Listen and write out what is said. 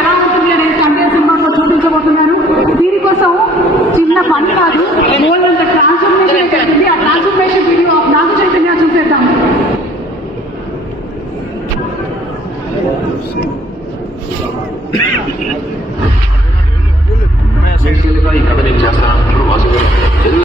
ఎలా ఉంటుంది అనేది సండే సినిమాలో చూపించబోతున్నారు. దీనికోసం చిన్న పని కాదు, ఓల్డ్ ట్రాన్స్ఫర్మేషన్ జరిగింది. ఆ ట్రాన్స్ఫర్మేషన్ వీడియో నాగ చైతన్య చూసేద్దాం.